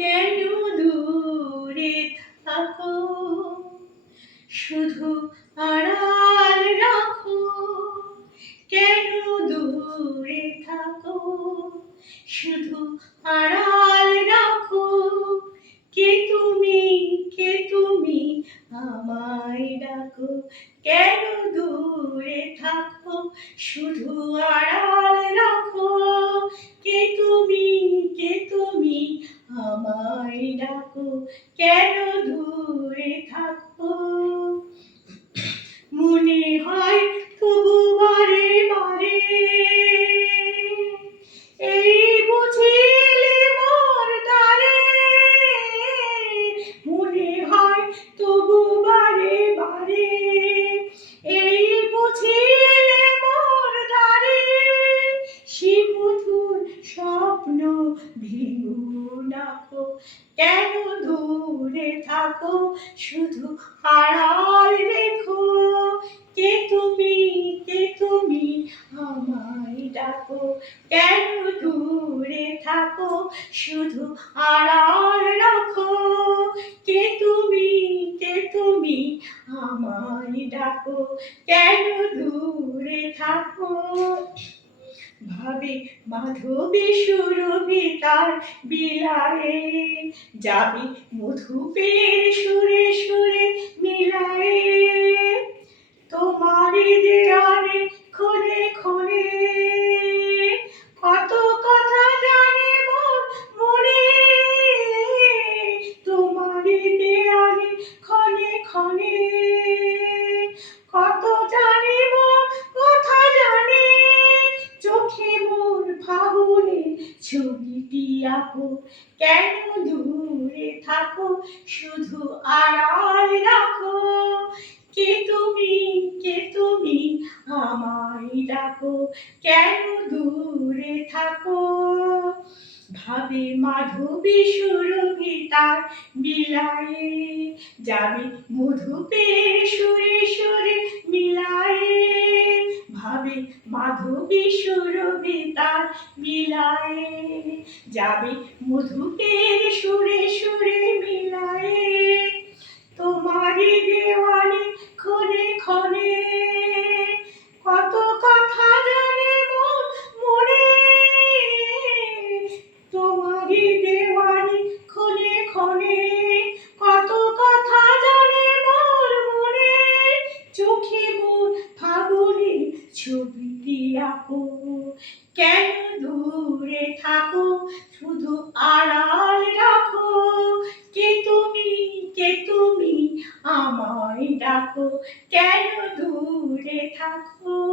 কেন দূরে থাকো, শুধু আড়াল রাখো। কেন দূরে থাকো, শুধু আড়াল রাখো। কে তুমি, কে তুমি আমায় ডাকো। কেন দূরে থাকো, শুধু আড়াল রাখো। কে তুমি, কে তুমি আমায় ডাকো। কেন দূরে থাকো। মনে হয় তবু বারে বারে, এই বুঝি এলে মোর দ্বারে। মনে হয় তবু বারে বারে, এই বুঝি এলে মোর দ্বারে। সে মধুর স্বপ্ন ভেঙো নাকো। কেন দূরে থাকো, শুধু আড়াল রেখো। কে তুমি, কে তুমি আমায় ডাকো। কেন দূরে থাকো, শুধু আড়াল রাখো। কে তুমি, কে তুমি আমায় ডাকো। কেন দূরে থাকো। ভাবে মাধবী সুরভি তার বিলায়ে, যাবে মধুপের সুরে সুরে মিলায়ে। তোমারই দেয়ালে ক্ষণে ক্ষণে, কত কথা জানে মোর মনে। তোমারই দেয়ালে ক্ষণে ক্ষণে, কত জানে মোর কথা জানে। চোখে মোর ফাগুনে ছবিটি আঁকো। কেন দূরে থাকো, শুধু আড়াল রাখো। কে তুমি, কে তুমি আমায় ডাকো। কেন দূরে থাকো। ভাবে মাধবী সুরভি তার বিলায়ে, যাবে মধুপের সুরে সুরে মিলায়ে। ভাবে মাধবী সুরভি তার বিলায়ে, যাবে মধুপের সুরে সুরে মিলায়ে। তোমারই দেওয়ালে ক্ষণে ক্ষণে, কত কথা জানে মোর মনে। তোমারই দেওয়ালে ক্ষণে ক্ষণে, কত কথা জানে মোর মনে। চোখে মোর ফাগুনে ছবিটি আঁকো। কেন দূরে থাকো, শুধু আড়াল রাখো। কে তুমি, কে তুমি আমায় ডাকো। কেন দূরে থাকো।